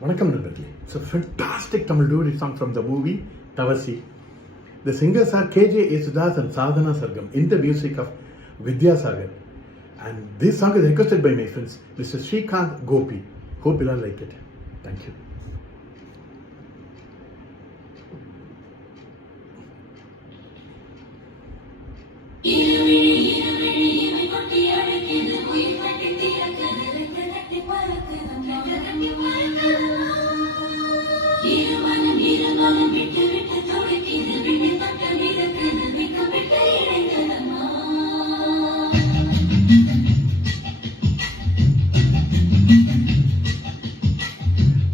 Vanakkam Nirvati. It's a fantastic Tamil Duri song from the movie Tavasi. The singers are KJ Yesudas and Sadhana Sargam in the music of Vidyasagar. And this song is requested by my friends, Mr. Srikanth Gopi. Hope you'll all like it. Thank you.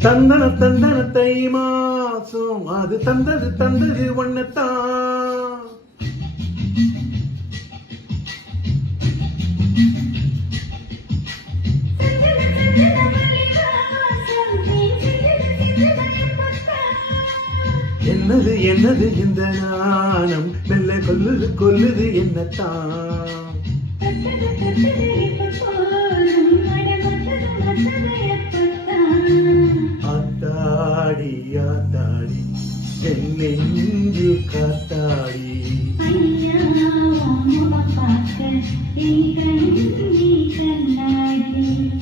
தந்தன தந்தன தை மாசம் அது தந்தது ஒன்னத்தான். என்னது இந்த நாணம் மெல்ல கொல்லுது என்னத்தான். ஆத்தாடி ஆத்தாடி நெஞ்சு காத்தாடி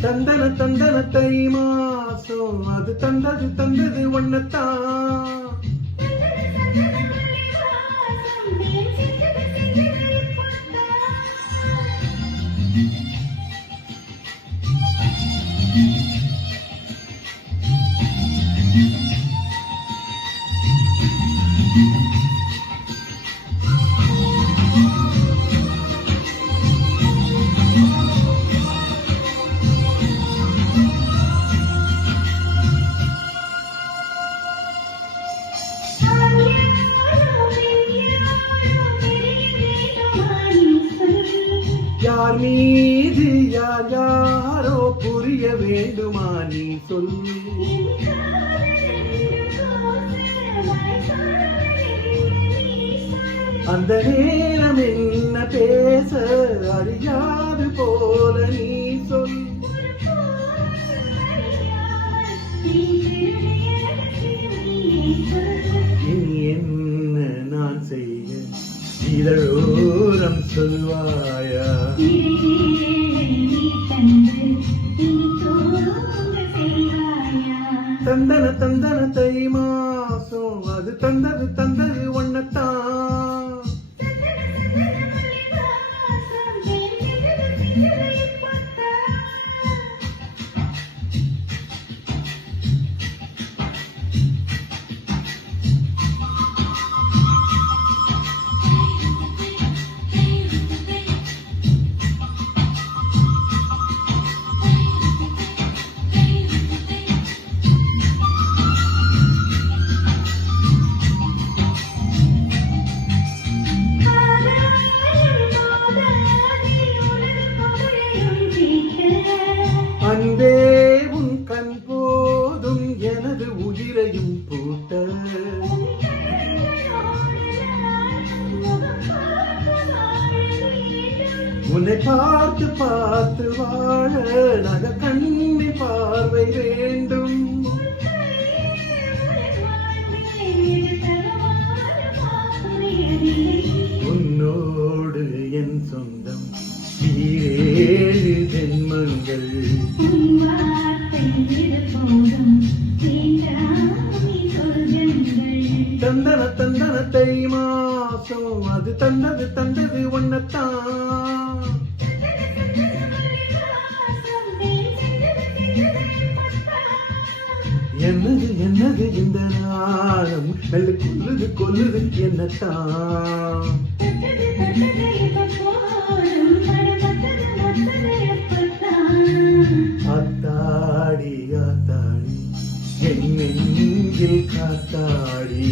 தந்தன தந்தன தை மாசம் அது தந்தது ஒன்னத்தான். யார் மீது யாரோ புரிய வேண்டுமா நீ சொல். அந்த நேரம் என்ன பேச அறியாது போல நீ சொல். இனி என்ன நான் செய்ய இதழோரம் சொல்வாயா. தந்தன தந்தன தை மாசம் அது தந்தது ஒன்னத்தான். அன்பே உன் கண் போதும் எனது உயிரையும் பூட்ட. உன்னை பார்த்து வாழ நக கண்ணி பார்வை வேண்டும். உன்னோடு என் சொந்தம் 7 ஜென்மங்கள். தந்தன தந்தன தை மாசம் அது தந்தது ஒன்னத்தான். என்னது இந்த நாளம் மெல்ல கொல்லுது என்னத்தான். ஆத்தாடி ஆத்தாடி என் நெஞ்சில் காத்தாடி.